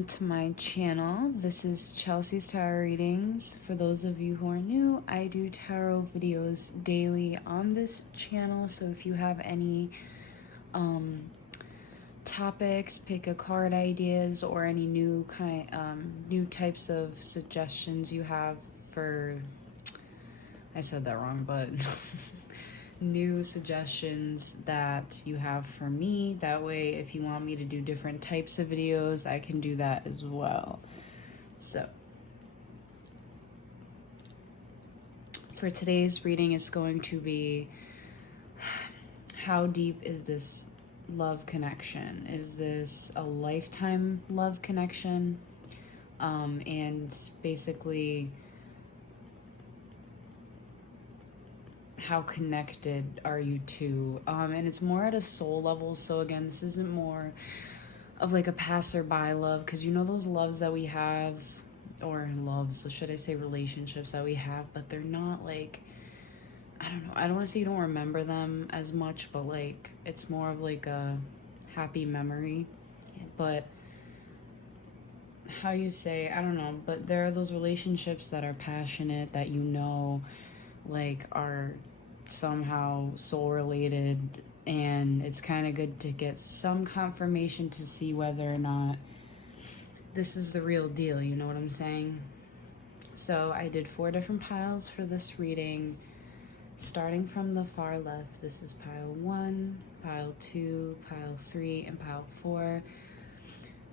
welcome to my channel. This is Chelsea's Tarot Readings. For those of you who are new, I do tarot videos daily on this channel, so if you have any topics, pick a card ideas, or any new types of suggestions you have for, I said that wrong, but new suggestions that you have for me. That way, if you want me to do different types of videos, I can do that as well. So, for today's reading, it's going to be, how deep is this love connection? Is this a lifetime love connection? And basically, how connected are you two? And it's more at a soul level. So again, this isn't more of like a passerby love, because you know those loves that we have, or loves, so should I say relationships that we have, but they're not like, I don't know, I don't want to say you don't remember them as much, but like it's more of like a happy memory. But how you say, I don't know, but there are those relationships that are passionate, that you know like are somehow soul related, and it's kind of good to get some confirmation to see whether or not this is the real deal, you know what I'm saying? So I did 4 different piles for this reading, starting from the far left. This is pile 1, pile 2, pile 3, and pile 4.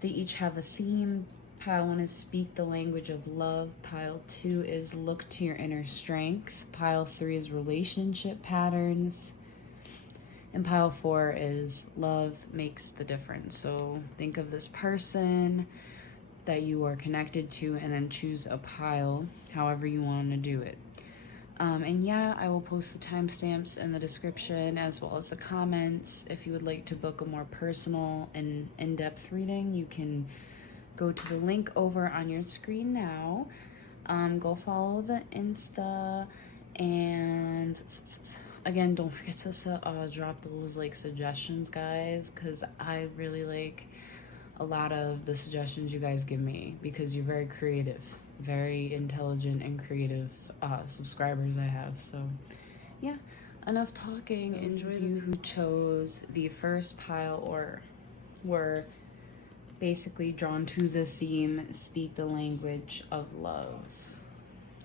They each have a theme. Pile 1 is speak the language of love. Pile 2 is look to your inner strength. Pile 3 is relationship patterns. And pile 4 is love makes the difference. So think of this person that you are connected to, and then choose a pile however you want to do it. And yeah, I will post the timestamps in the description as well as the comments. If you would like to book a more personal and in-depth reading, you can go to the link over on your screen now. Go follow the Insta, and again, don't forget to drop those like suggestions, guys, because I really like a lot of the suggestions you guys give me, because you're very creative, very intelligent and creative subscribers I have. So yeah, enough talking. Enjoy. You who chose the first pile or were basically drawn to the theme, speak the language of love.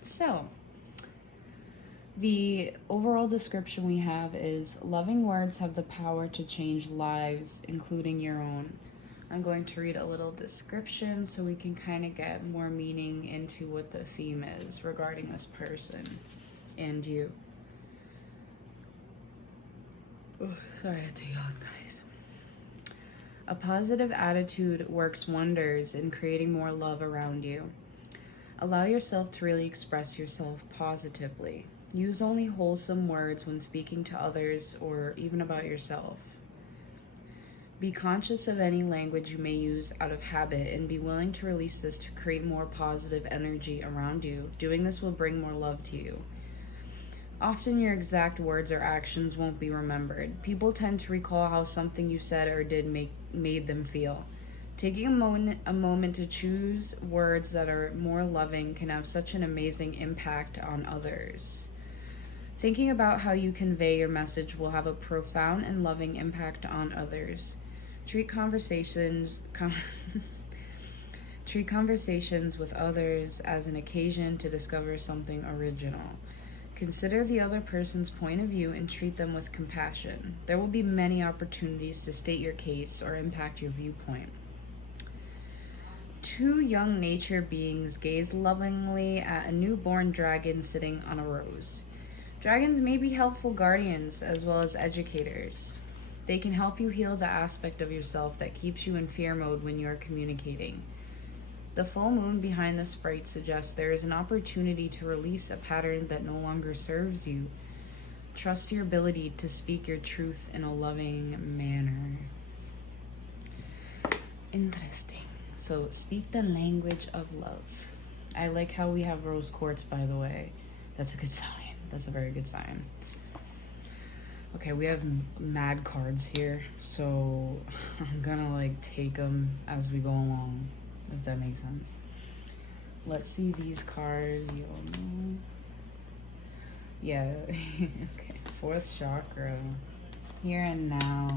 So the overall description we have is, loving words have the power to change lives, including your own. I'm going to read a little description so we can kind of get more meaning into what the theme is regarding this person and you. Oh, sorry, I had to yawn, guys. A positive attitude works wonders in creating more love around you. Allow yourself to really express yourself positively. Use only wholesome words when speaking to others or even about yourself. Be conscious of any language you may use out of habit, and be willing to release this to create more positive energy around you. Doing this will bring more love to you. Often your exact words or actions won't be remembered. People tend to recall how something you said or did made them feel. Taking a moment to choose words that are more loving can have such an amazing impact on others. Thinking about how you convey your message will have a profound and loving impact on others. Treat conversations with others as an occasion to discover something original. Consider the other person's point of view and treat them with compassion. There will be many opportunities to state your case or impact your viewpoint. 2 young nature beings gaze lovingly at a newborn dragon sitting on a rose. Dragons may be helpful guardians as well as educators. They can help you heal the aspect of yourself that keeps you in fear mode when you are communicating. The full moon behind the sprite suggests there is an opportunity to release a pattern that no longer serves you. Trust your ability to speak your truth in a loving manner. Interesting. So, speak the language of love. I like how we have rose quartz, by the way. That's a good sign. That's a very good sign. Okay, we have mad cards here, so I'm gonna like take them as we go along. if that makes sense. Let's see these cards. You all know. Yeah. Okay. Fourth chakra. Here and now.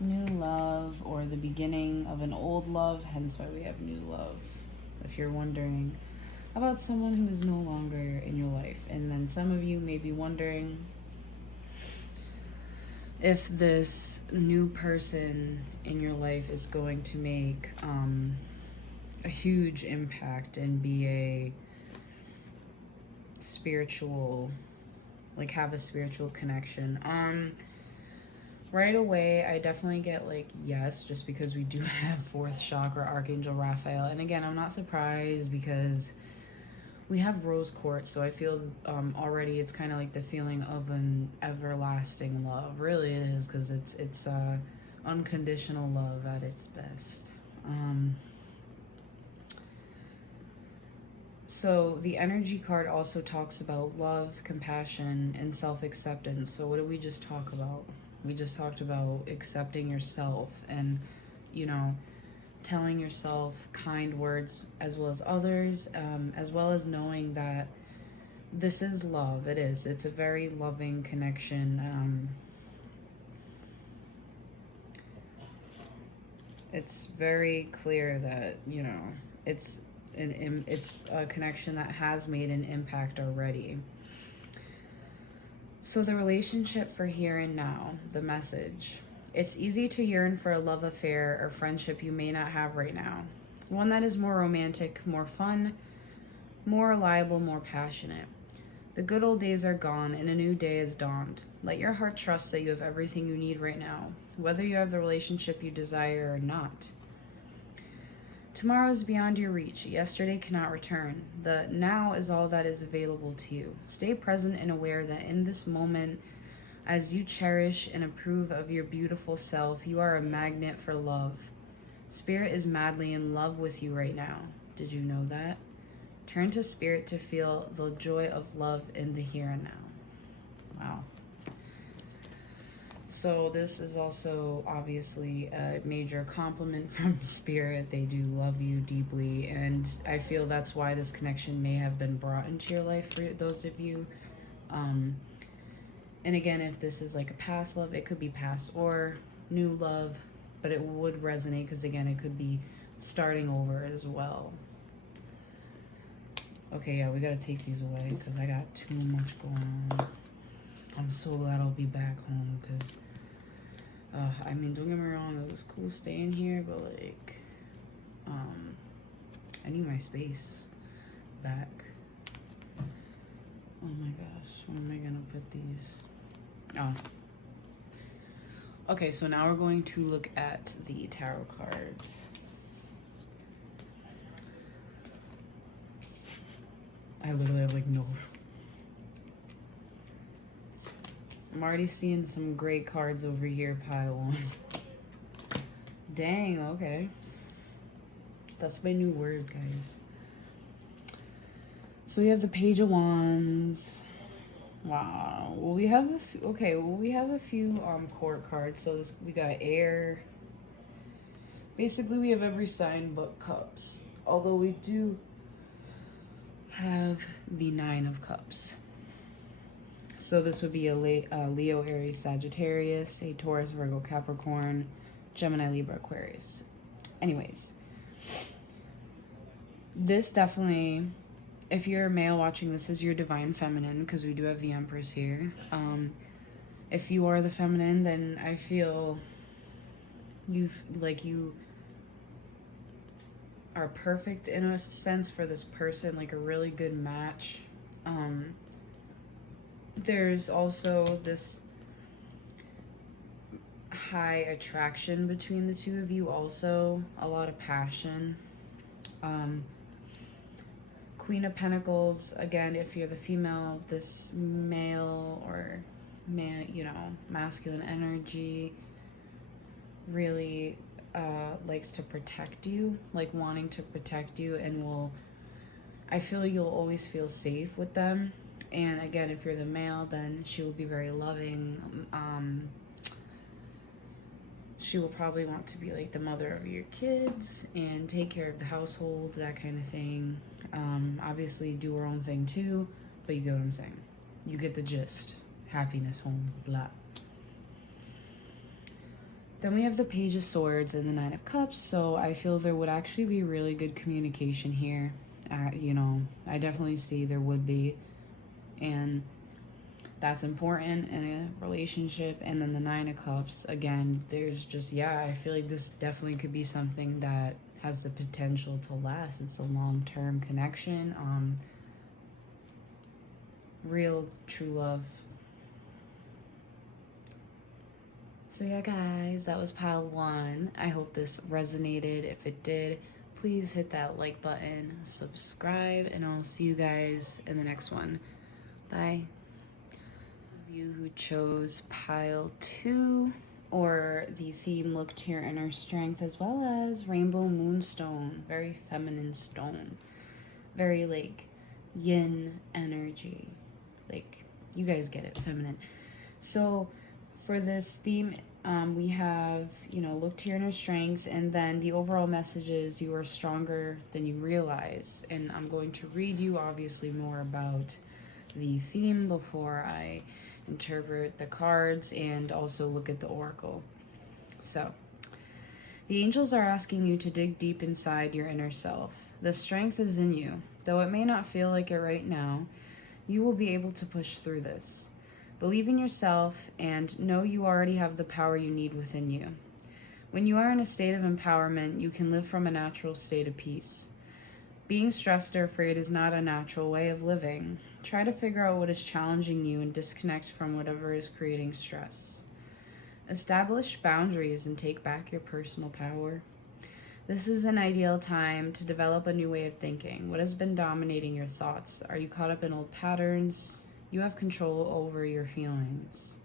New love, or the beginning of an old love, hence why we have new love. If you're wondering about someone who is no longer in your life. And then some of you may be wondering if this new person in your life is going to make a huge impact and be a spiritual, like have a spiritual connection. Right away, I definitely get like yes, just because we do have fourth chakra, Archangel Raphael. And again, I'm not surprised because we have rose quartz, so I feel already it's kind of like the feeling of an everlasting love. Really it is, because it's unconditional love at its best. So the energy card also talks about love, compassion, and self-acceptance. So what did we just talk about? We just talked about accepting yourself and, you know, telling yourself kind words as well as others, as well as knowing that this is love. It is. It's a very loving connection. It's very clear that, you know, it's a connection that has made an impact already. So the relationship for here and now, the message. It's easy to yearn for a love affair or friendship you may not have right now. One that is more romantic, more fun, more reliable, more passionate. The good old days are gone and a new day has dawned. Let your heart trust that you have everything you need right now, whether you have the relationship you desire or not. Tomorrow is beyond your reach. Yesterday cannot return. The now is all that is available to you. Stay present and aware that in this moment, as you cherish and approve of your beautiful self, you are a magnet for love. Spirit is madly in love with you right now. Did you know that? Turn to Spirit to feel the joy of love in the here and now. Wow. So this is also obviously a major compliment from Spirit. They do love you deeply, and I feel that's why this connection may have been brought into your life for those of you. And again, if this is like a past love, it could be past or new love, but it would resonate because again, it could be starting over as well. Okay, yeah, we gotta take these away because I got too much going on. I'm so glad I'll be back home because, I mean, don't get me wrong, it was cool staying here, but like, I need my space back. Oh my gosh, where am I gonna put these? Oh. Okay, so now we're going to look at the tarot cards. I literally have like no... I'm already seeing some great cards over here, pile on. Dang, okay. That's my new word, guys. So we have the Page of Wands. Wow. Well, we have a few, okay, well, we have a few court cards. So this, we got air. Basically, we have every sign but cups. Although we do have the Nine of Cups. So this would be a Leo, Aries, Sagittarius, a Taurus, Virgo, Capricorn, Gemini, Libra, Aquarius. Anyways, this definitely, if you're a male watching, this is your divine feminine because we do have the Empress here. If you are the feminine, then I feel you are perfect in a sense for this person, like a really good match. There's also this high attraction between the two of you, also a lot of passion. Queen of Pentacles, again, if you're the female, this male or you know, masculine energy really likes to protect you, like wanting to protect you, and I feel you'll always feel safe with them. And again, if you're the male, then she will be very loving, She will probably want to be like the mother of your kids and take care of the household, that kind of thing. Obviously do her own thing too, but you get what I'm saying. You get the gist. Happiness, home, blah. Then we have the Page of Swords and the Nine of Cups, so I feel there would actually be really good communication here. You know, I definitely see there would be, and that's important in a relationship. And then the Nine of Cups, again, there's just, yeah, I feel like this definitely could be something that has the potential to last. It's a long-term connection, real true love. So yeah, guys, that was pile 1. I hope this resonated. If it did, please hit that like button, subscribe, and I'll see you guys in the next one. Bye. You who chose pile 2, or the theme Look to Your Inner Strength, as well as Rainbow Moonstone, very feminine stone, very like yin energy, like you guys get it, feminine. So for this theme, we have, you know, look to your inner strength, and then the overall message is you are stronger than you realize. And I'm going to read you obviously more about the theme before I interpret the cards and also look at the oracle. So the angels are asking you to dig deep inside your inner self. The strength is in you. Though it may not feel like it right now, you will be able to push through this. Believe in yourself and know you already have the power you need within you. When you are in a state of empowerment, you can live from a natural state of peace. Being stressed or afraid is not a natural way of living. Try to figure out what is challenging you and disconnect from whatever is creating stress. Establish boundaries and take back your personal power. This is an ideal time to develop a new way of thinking. What has been dominating your thoughts? Are you caught up in old patterns? You have control over your feelings.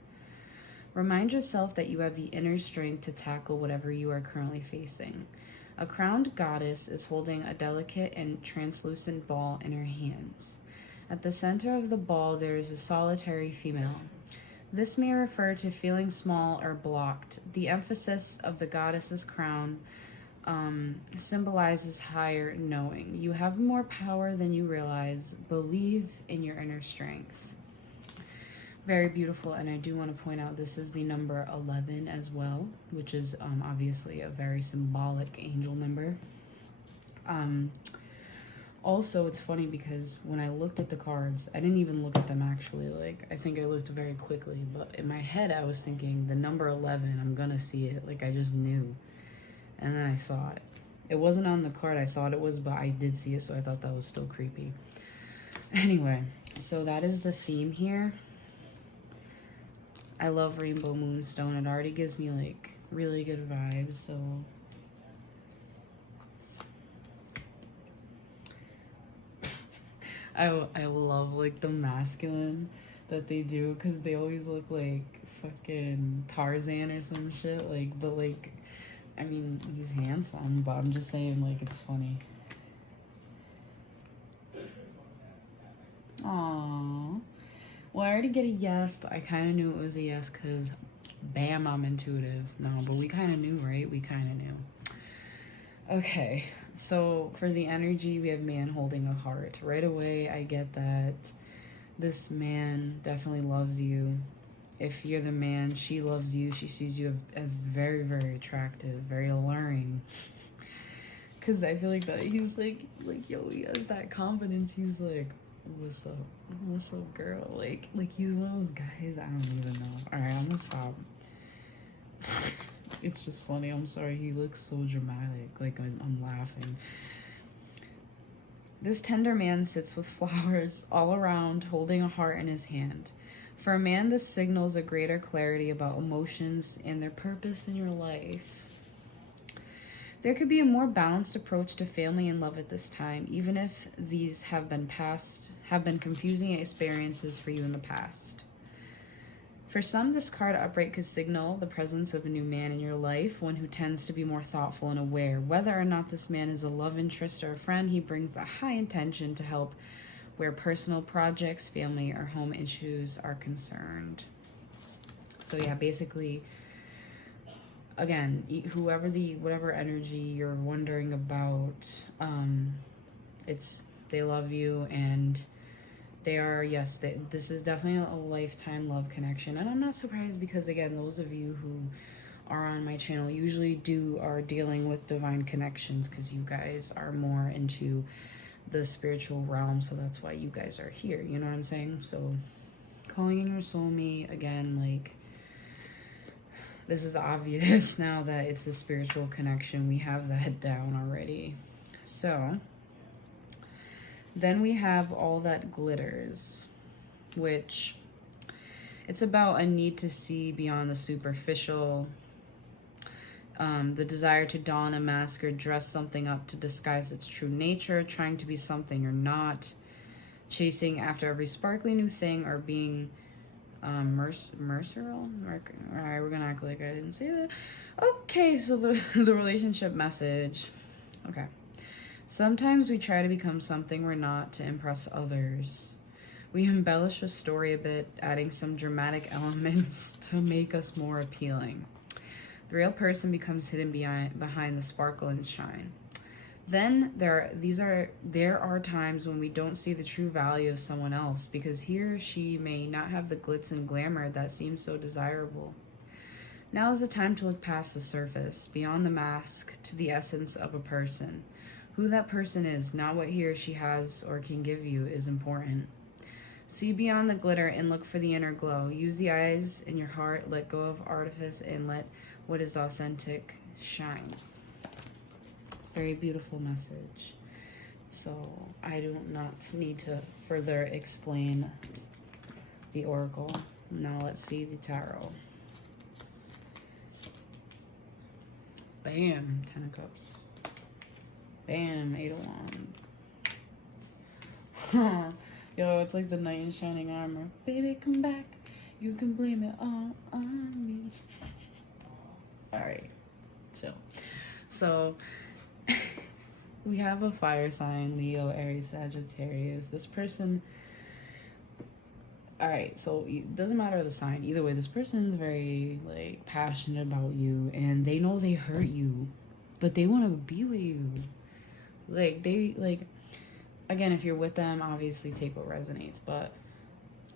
Remind yourself that you have the inner strength to tackle whatever you are currently facing. A crowned goddess is holding a delicate and translucent ball in her hands. At the center of the ball, there is a solitary female. This may refer to feeling small or blocked. The emphasis of the goddess's crown symbolizes higher knowing. You have more power than you realize. Believe in your inner strength. Very beautiful, and I do want to point out this is the number 11 as well, which is obviously a very symbolic angel number. Also, it's funny because when I looked at the cards, I didn't even look at them actually. Like, I think I looked very quickly, but in my head I was thinking the number 11, I'm gonna see it. Like, I just knew. And then I saw it. It wasn't on the card I thought it was, but I did see it, so I thought that was still creepy. Anyway, so that is the theme here. I love Rainbow Moonstone. It already gives me, like, really good vibes, so... I love, like, the masculine that they do, because they always look like fucking Tarzan or some shit, like, but, like... I mean, he's handsome, but I'm just saying, like, it's funny. Aww. Well, I already get a yes, but I kind of knew it was a yes because, bam, I'm intuitive. No, but we kind of knew, right? We kind of knew. Okay, so for the energy, we have man holding a heart. Right away, I get that this man definitely loves you. If you're the man, she loves you. She sees you as very, very attractive, very alluring. Because I feel like that he's like, yo, he has that confidence. He's like, what's up, girl? Like he's one of those guys, I don't even know. All right, I'm gonna stop. It's just funny. I'm sorry. He looks so dramatic. Like, I'm laughing. This tender man sits with flowers all around, holding a heart in his hand. For a man, this signals a greater clarity about emotions and their purpose in your life. There could be a more balanced approach to family and love at this time, even if these have been confusing experiences for you in the past. For some, this card upright could signal the presence of a new man in your life, one who tends to be more thoughtful and aware. Whether or not this man is a love interest or a friend, he brings a high intention to help where personal projects, family, or home issues are concerned. So yeah, basically, again, whatever energy you're wondering about, it's they love you, and they are, yes, this is definitely a lifetime love connection. And I'm not surprised, because again, those of you who are on my channel usually are dealing with divine connections, because you guys are more into the spiritual realm, so that's why you guys are here, you know what I'm saying? So calling in your soulmate, again, like, this is obvious now that it's a spiritual connection. We have that down already. So then we have All That Glitters, which it's about a need to see beyond the superficial, the desire to don a mask or dress something up to disguise its true nature, trying to be something you're not, chasing after every sparkly new thing, or being mercurial. All right, we're gonna act like I didn't say that. Okay, so the relationship message. Okay. Sometimes we try to become something we're not to impress others. We embellish a story a bit, adding some dramatic elements to make us more appealing. The real person becomes hidden behind the sparkle and shine. Then there are times when we don't see the true value of someone else, because he or she may not have the glitz and glamour that seems so desirable. Now is the time to look past the surface, beyond the mask, to the essence of a person. Who that person is, not what he or she has or can give you, is important. See beyond the glitter and look for the inner glow. Use the eyes in your heart, let go of artifice, and let what is authentic shine. Very beautiful message. So I do not need to further explain the oracle. Now let's see the tarot. Bam, 10 of Cups. Bam, 8 of Wands. Yo, it's like the knight in shining armor. Baby, come back. You can blame it all on me. Alright, chill. So, we have a fire sign, Leo, Aries, Sagittarius. This person... Alright, so it doesn't matter the sign. Either way, this person's very, like, passionate about you. And they know they hurt you. But they want to be with you. Like, again, if you're with them, obviously take what resonates, but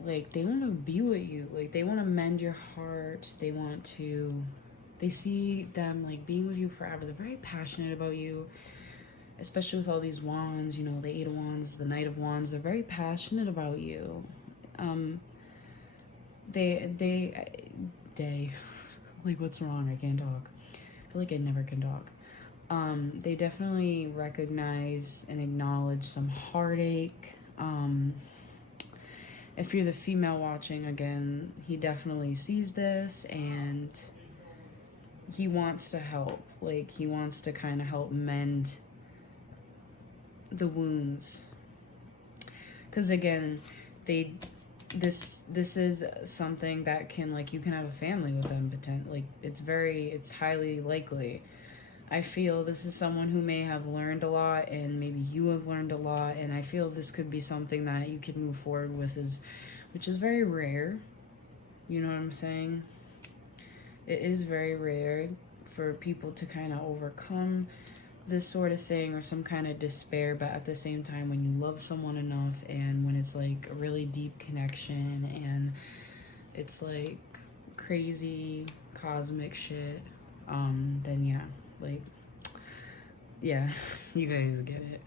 like, they want to be with you. Like, they want to mend your heart. They see them like being with you forever. They're very passionate about you, especially with all these wands, you know, the 8 of Wands, the Knight of Wands. They're very passionate about you. Like, what's wrong? I can't talk. I feel like I never can talk. They definitely recognize and acknowledge some heartache. If you're the female watching, again, he definitely sees this and he wants to help. Like, he wants to kind of help mend the wounds. Because again, this is something that can, like, you can have a family with them, like, it's highly likely. I feel this is someone who may have learned a lot, and maybe you have learned a lot, and I feel this could be something that you could move forward with, which is very rare. You know what I'm saying? It is very rare for people to kind of overcome this sort of thing, or some kind of despair, but at the same time, when you love someone enough, and when it's like a really deep connection, and it's like crazy cosmic shit, then yeah. Like, yeah, you guys get it.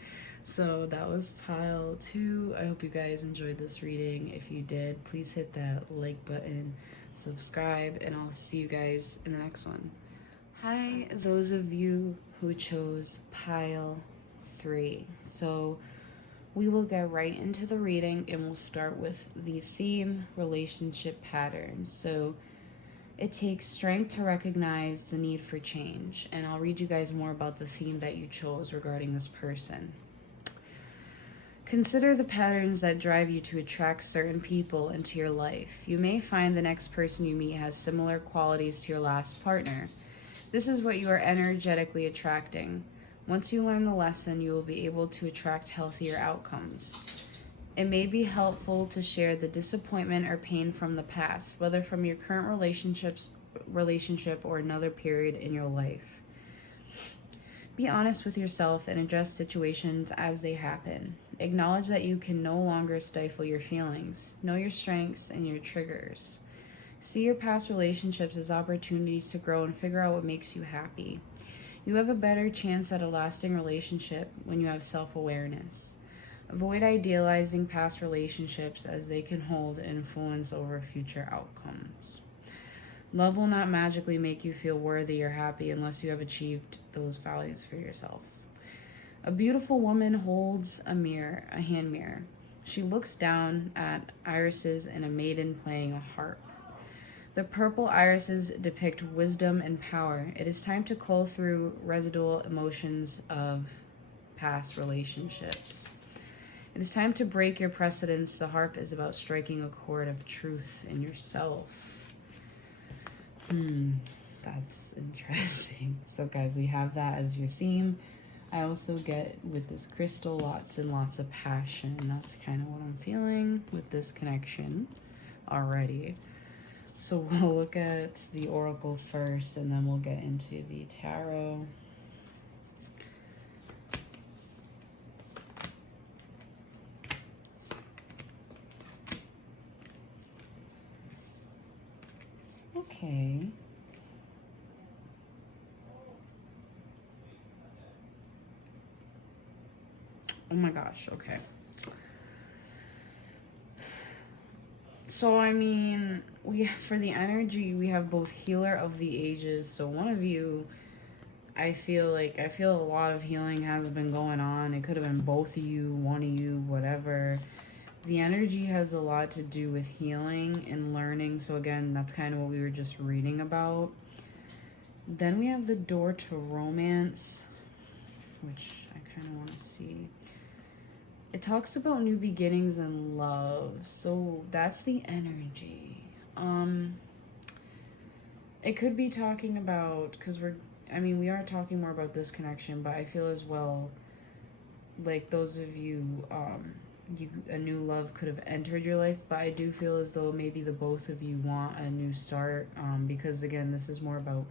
So that was pile 2. I hope you guys enjoyed this reading. If you did, please hit that like button, subscribe, and I'll see you guys in the next one. Hi, those of you who chose pile 3. So we will get right into the reading, and we'll start with the theme, relationship patterns. So it takes strength to recognize the need for change, and I'll read you guys more about the theme that you chose regarding this person. Consider the patterns that drive you to attract certain people into your life. You may find the next person you meet has similar qualities to your last partner. This is what you are energetically attracting. Once you learn the lesson, you will be able to attract healthier outcomes. It may be helpful to share the disappointment or pain from the past, whether from your current relationships relationship or another period in your life. Be honest with yourself and address situations as they happen. Acknowledge that you can no longer stifle your feelings. Know your strengths and your triggers. See your past relationships as opportunities to grow and figure out what makes you happy. You have a better chance at a lasting relationship when you have self-awareness. Avoid idealizing past relationships as they can hold influence over future outcomes. Love will not magically make you feel worthy or happy unless you have achieved those values for yourself. A beautiful woman holds a mirror, a hand mirror. She looks down at irises and a maiden playing a harp. The purple irises depict wisdom and power. It is time to cull through residual emotions of past relationships. It is time to break your precedents. The harp is about striking a chord of truth in yourself. That's interesting. So guys, we have that as your theme. I also get with this crystal lots and lots of passion. That's kind of what I'm feeling with this connection already. So we'll look at the oracle first and then we'll get into the tarot. Okay. Oh my gosh, okay. So, I mean, for the energy, we have both healer of the ages. So one of you, I feel a lot of healing has been going on. It could have been both of you, one of you, whatever. The energy has a lot to do with healing and learning. So again, that's kind of what we were just reading about. Then we have the door to romance, which I kind of want to see. It talks about new beginnings and love. So that's the energy. It could be talking about, because we are talking more about this connection, but I feel as well, like those of you, a new love could have entered your life, but I do feel as though maybe the both of you want a new start, because again, this is more about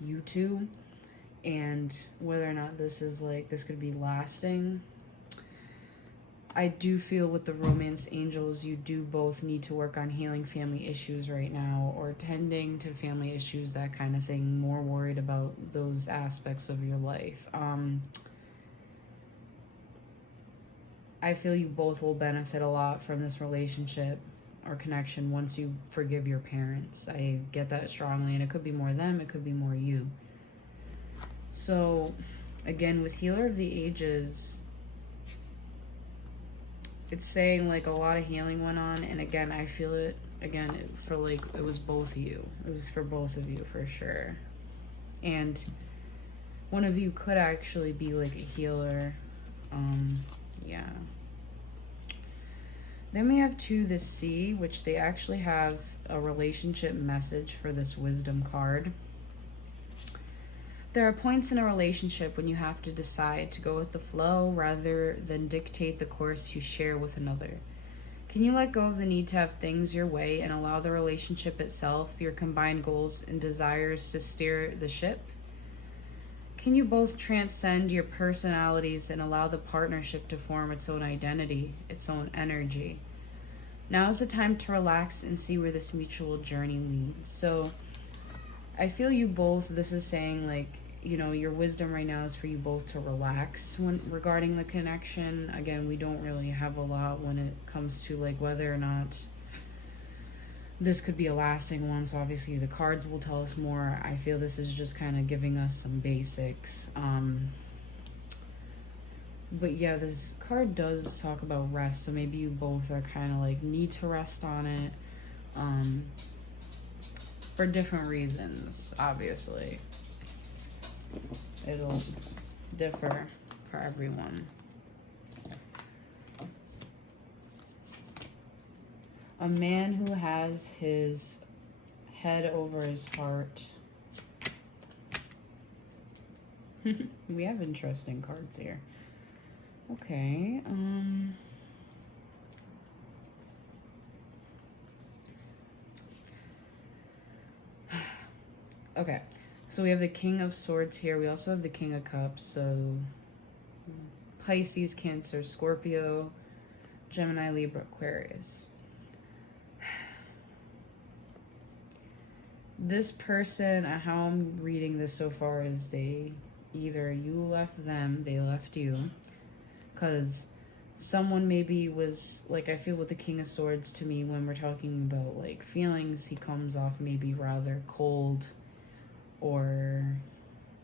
you two, and whether or not this could be lasting. I do feel with the romance angels, you do both need to work on healing family issues right now, or tending to family issues, that kind of thing, more worried about those aspects of your life. I feel you both will benefit a lot from this relationship or connection once you forgive your parents. I get that strongly, and it could be more them, it could be more you. So, again, with Healer of the Ages, it's saying like a lot of healing went on, and again, I feel it, again, it was both of you. It was for both of you, for sure. And one of you could actually be like a healer. Yeah. Then we have the Sea, which they actually have a relationship message for this wisdom card. There are points in a relationship when you have to decide to go with the flow rather than dictate the course you share with another. Can you let go of the need to have things your way and allow the relationship itself, your combined goals and desires, to steer the ship? Can you both transcend your personalities and allow the partnership to form its own identity, its own energy? Now is the time to relax and see where this mutual journey leads. So I feel you both, this is saying like, you know, your wisdom right now is for you both to relax regarding the connection. Again, we don't really have a lot when it comes to like whether or not this could be a lasting one. So obviously the cards will tell us more. I feel this is just kind of giving us some basics. But yeah, this card does talk about rest. So maybe you both are kind of like need to rest on it. For different reasons, obviously. It'll differ for everyone. A man who has his head over his heart. We have interesting cards here. Okay, Okay, so we have the King of Swords here. We also have the King of Cups. So Pisces, Cancer, Scorpio, Gemini, Libra, Aquarius. This person, how I'm reading this so far is either you left them, they left you. Because someone maybe was, like, I feel with the King of Swords, to me, when we're talking about, like, feelings, he comes off maybe rather cold, or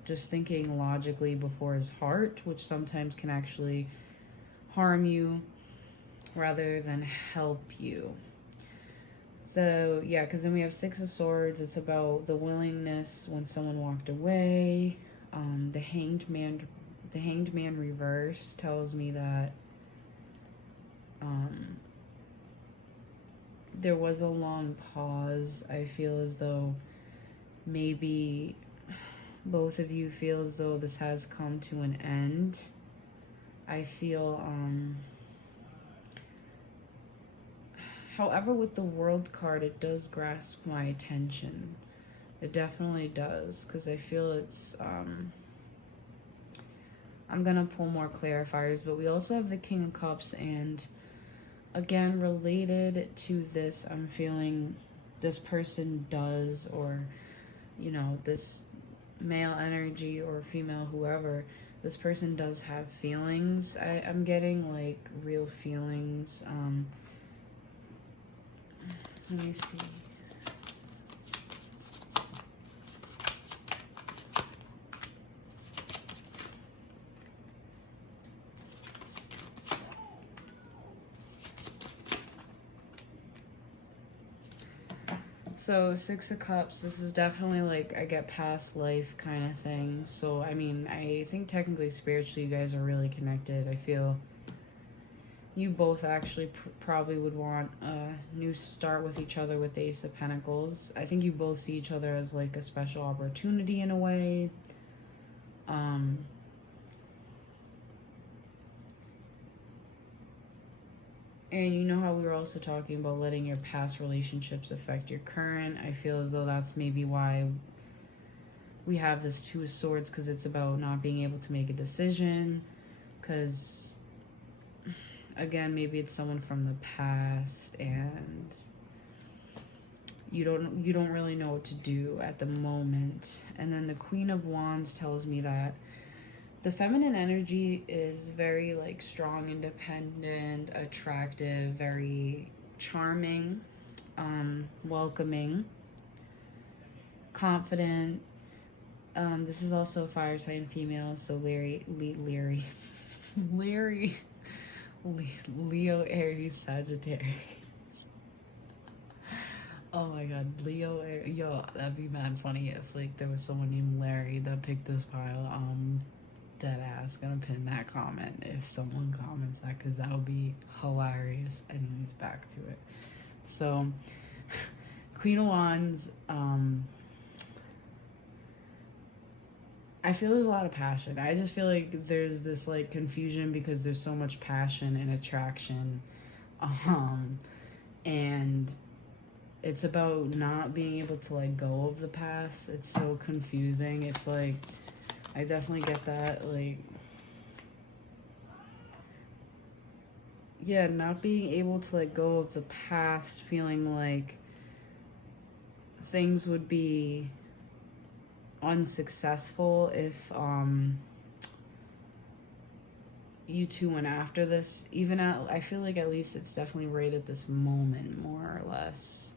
just thinking logically before his heart, which sometimes can actually harm you rather than help you. So yeah, because then we have Six of Swords. It's about the willingness when someone walked away. The Hanged Man reverse tells me that there was a long pause. I feel as though maybe both of you feel as though this has come to an end. I feel however, with the World card, it does grasp my attention. It definitely does, because I feel it's I'm gonna pull more clarifiers, but we also have the King of Cups, and again, related to this, I'm feeling this person does, or this male energy or female, whoever, this person does have feelings. I'm getting like real feelings. Let me see. So Six of Cups, this is definitely like I get past life kind of thing. So I mean, I think technically spiritually you guys are really connected. I feel you both actually probably would want a new start with each other with the Ace of Pentacles. I think you both see each other as like a special opportunity in a way. And you know how we were also talking about letting your past relationships affect your current? I feel as though that's maybe why we have this Two of Swords, because it's about not being able to make a decision. Because, again, maybe it's someone from the past, and you don't really know what to do at the moment. And then the Queen of Wands tells me that the feminine energy is very like strong, independent, attractive, very charming, welcoming, confident. This is also fire sign female, so Leo, Aries, Sagittarius. Oh my god, Leo, yo, that'd be mad funny if like there was someone named Larry that picked this pile. Dead ass gonna pin that comment if someone comments that, because that would be hilarious. Anyways, back to it. So Queen of Wands, I feel there's a lot of passion. I just feel like there's this like confusion because there's so much passion and attraction, and it's about not being able to let go of the past. It's so confusing. It's like I definitely get that, like, yeah, not being able to let go of the past, feeling like things would be unsuccessful if you two went after this. Even I feel like at least it's definitely right at this moment, more or less.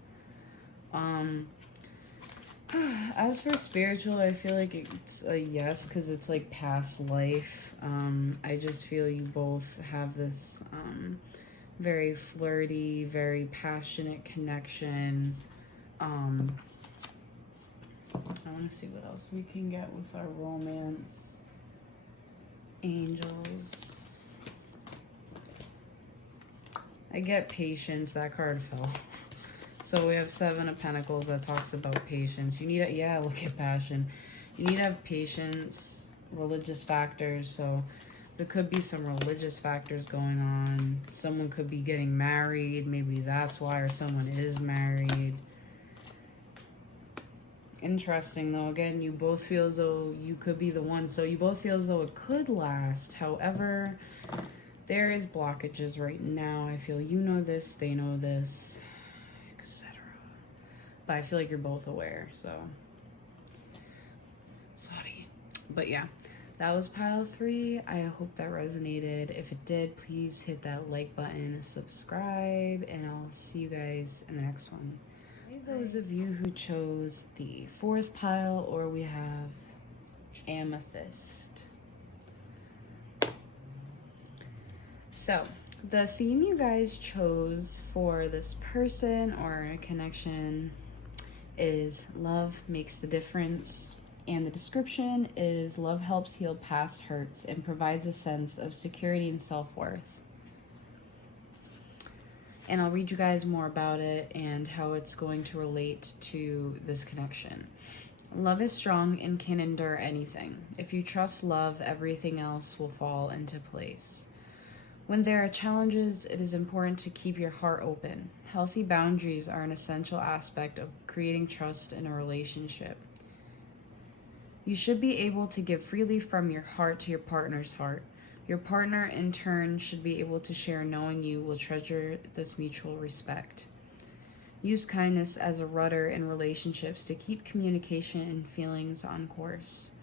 As for spiritual, I feel like it's a yes, because it's like past life. I just feel you both have this very flirty, very passionate connection. I want to see what else we can get with our romance. Angels. I get patience. That card fell. So we have Seven of Pentacles that talks about patience. You need yeah, look at passion. You need to have patience, religious factors. So there could be some religious factors going on. Someone could be getting married. Maybe that's why, or someone is married. Interesting, though. Again, you both feel as though you could be the one. So you both feel as though it could last. However, there is blockages right now. I feel you know this, they know this, etc. But I feel like you're both aware, so sorry. But yeah, that was pile 3. I hope that resonated. If it did, please hit that like button, subscribe, and I'll see you guys in the next one. Those of you who chose the 4th pile, or we have amethyst. So the theme you guys chose for this person or a connection is love makes the difference, and the description is love helps heal past hurts and provides a sense of security and self-worth. And I'll read you guys more about it and how it's going to relate to this connection. Love is strong and can endure anything. If you trust love, everything else will fall into place. When there are challenges, it is important to keep your heart open. Healthy boundaries are an essential aspect of creating trust in a relationship. You should be able to give freely from your heart to your partner's heart. Your partner, in turn, should be able to share, knowing you will treasure this mutual respect. Use kindness as a rudder in relationships to keep communication and feelings on course.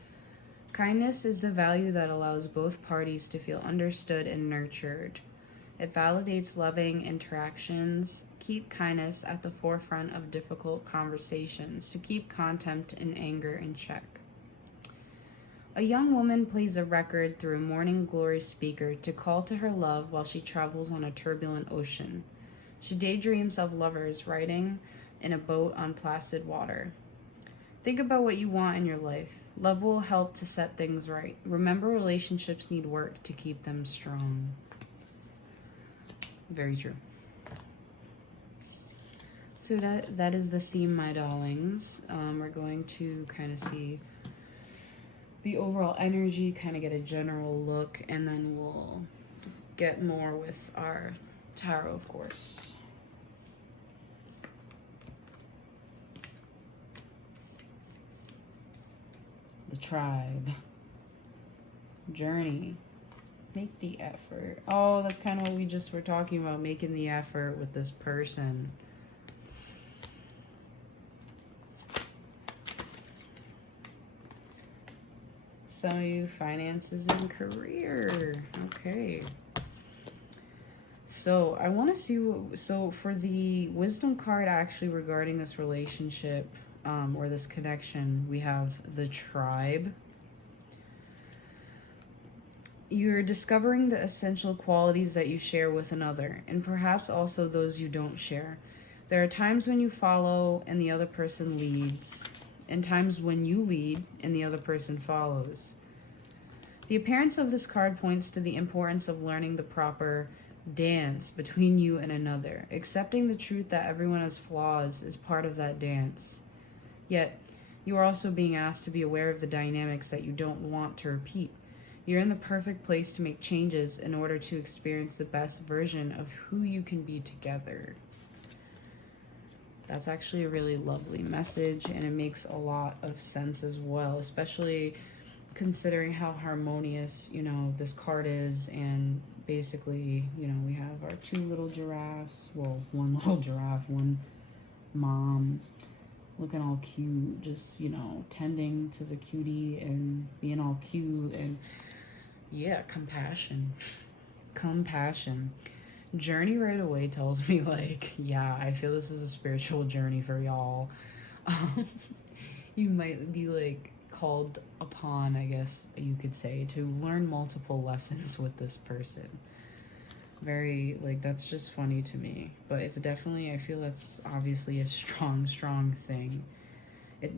Kindness is the value that allows both parties to feel understood and nurtured. It validates loving interactions. Keep kindness at the forefront of difficult conversations to keep contempt and anger in check. A young woman plays a record through a morning glory speaker to call to her love while she travels on a turbulent ocean. She daydreams of lovers riding in a boat on placid water. Think about what you want in your life. Love will help to set things right. Remember, relationships need work to keep them strong. Very true. So that is the theme, my darlings. We're going to kind of see the overall energy, kind of get a general look, and then we'll get more with our tarot, of course. The tribe. Journey. Make the effort. Oh, that's kind of what we just were talking about, making the effort with this person. Some of you, finances and career. Okay. So I want to see what, so for the wisdom card actually regarding this relationship or this connection, we have the tribe. You're discovering the essential qualities that you share with another, and perhaps also those you don't share. There are times when you follow and the other person leads, and times when you lead and the other person follows. The appearance of this card points to the importance of learning the proper dance between you and another. Accepting the truth that everyone has flaws is part of that dance. Yet, you are also being asked to be aware of the dynamics that you don't want to repeat. You're in the perfect place to make changes in order to experience the best version of who you can be together. That's actually a really lovely message, and it makes a lot of sense as well, especially considering how harmonious, you know, this card is. And basically, you know, we have our 2 little giraffes. Well, 1 little giraffe, 1 mom, looking all cute, just, you know, tending to the cutie and being all cute. And yeah, compassion. Journey right away tells me, like, yeah, I feel this is a spiritual journey for y'all. You might be, like, called upon, I guess you could say, to learn multiple lessons with this person. Very, like, that's just funny to me. But it's definitely, I feel that's obviously a strong thing.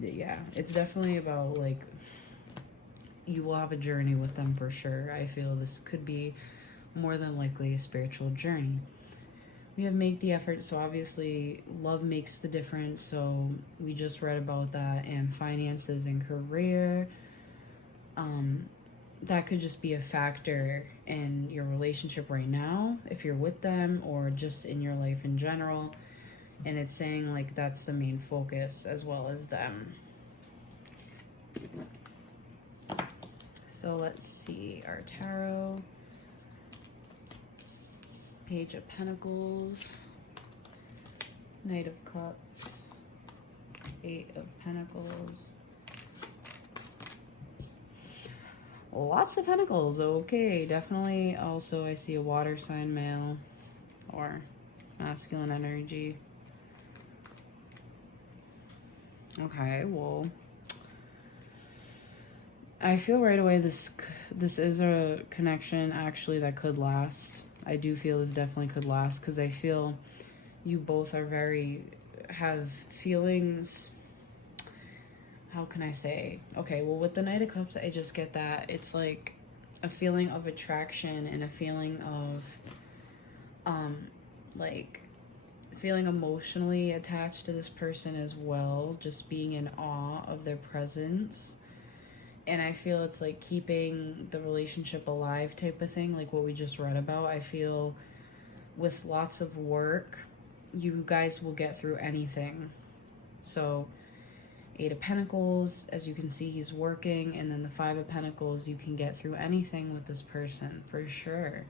Yeah, it's definitely about, like, you will have a journey with them for sure. I feel this could be more than likely a spiritual journey. We have make the effort, so obviously love makes the difference, so we just read about that. And finances and career, that could just be a factor in your relationship right now if you're with them, or just in your life in general. And it's saying, like, that's the main focus as well as them. So let's see our tarot. Page of Pentacles, Knight of Cups, Eight of Pentacles. Lots of Pentacles. Okay, definitely. Also, I see a water sign male or masculine energy. Okay, well, I feel right away this is a connection actually that could last. I do feel this definitely could last because I feel you both are have feelings. How can I say? Okay, well, with the Knight of Cups, I just get that it's like a feeling of attraction and a feeling of, like, feeling emotionally attached to this person as well, just being in awe of their presence. And I feel it's like keeping the relationship alive type of thing, like what we just read about. I feel with lots of work, you guys will get through anything. So, Eight of Pentacles, as you can see, he's working. And then the Five of Pentacles, you can get through anything with this person, for sure.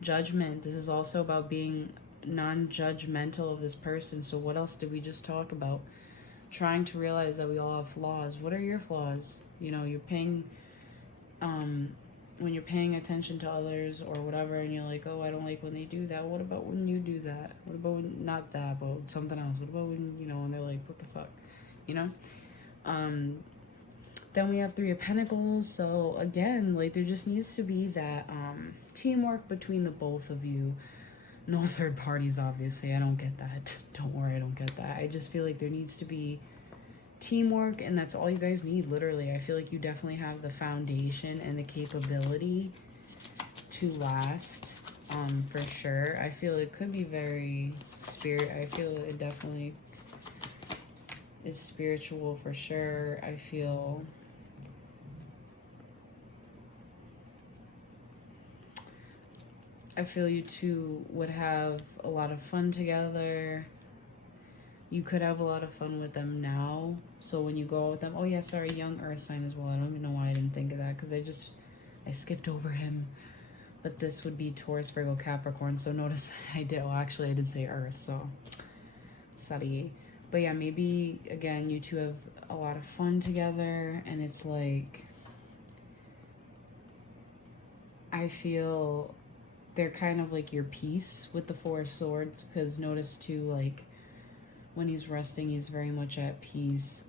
Judgment, this is also about being non-judgmental of this person. So what else did we just talk about? Trying to realize that we all have flaws. What are your flaws? You know, you're paying, when you're paying attention to others or whatever, and you're like, oh, I don't like when they do that. What about when you do that? What about when, not that, but something else? What about when, you know, and they're like, what the fuck? You know? Then we have Three of Pentacles. So again, like, there just needs to be that teamwork between the both of you. No third parties, obviously. I don't get that. Don't worry, I don't get that. I just feel like there needs to be teamwork, and that's all you guys need, literally. I feel like you definitely have the foundation and the capability to last, for sure. I feel it could be very I feel it definitely is spiritual, for sure. I feel you two would have a lot of fun together. You could have a lot of fun with them now. So when you go out with them, oh yeah, sorry, young earth sign as well. I don't even know why I didn't think of that because I skipped over him. But this would be Taurus, Virgo, Capricorn. So notice I did say earth, so sorry. But yeah, maybe again, you two have a lot of fun together, and it's like, I feel they're kind of like your peace with the Four of Swords, because notice too, like, when he's resting, he's very much at peace.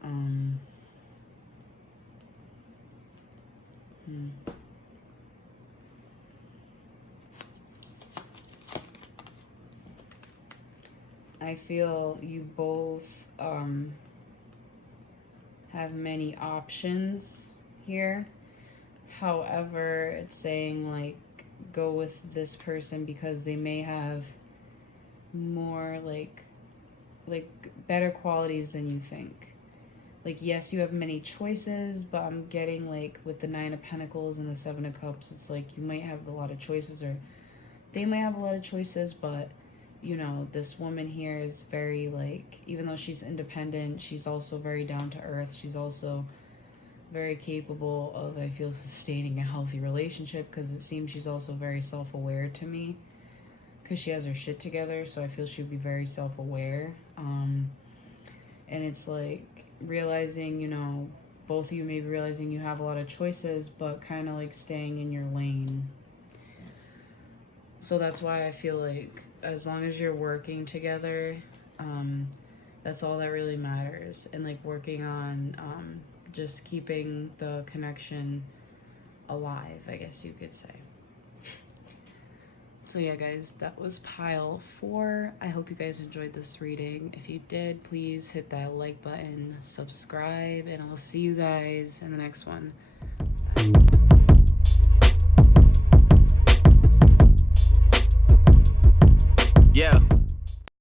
I feel you both have many options here. However, it's saying, like, go with this person because they may have more, like better qualities than you think. Like, yes, you have many choices, but I'm getting, like, with the Nine of Pentacles and the Seven of Cups, it's like you might have a lot of choices, or they might have a lot of choices, but, you know, this woman here is very, like, even though she's independent, she's also very down to earth. She's also very capable of, I feel, sustaining a healthy relationship, because it seems she's also very self-aware to me, because she has her shit together. So I feel she'd be very self-aware. And it's like realizing, you know, both of you may be realizing you have a lot of choices, but kind of like staying in your lane. So that's why I feel like as long as you're working together, that's all that really matters. And like working on just keeping the connection alive, I guess you could say. So yeah, guys, that was pile 4. I hope you guys enjoyed this reading. If you did, please hit that like button, subscribe, and I'll see you guys in the next one.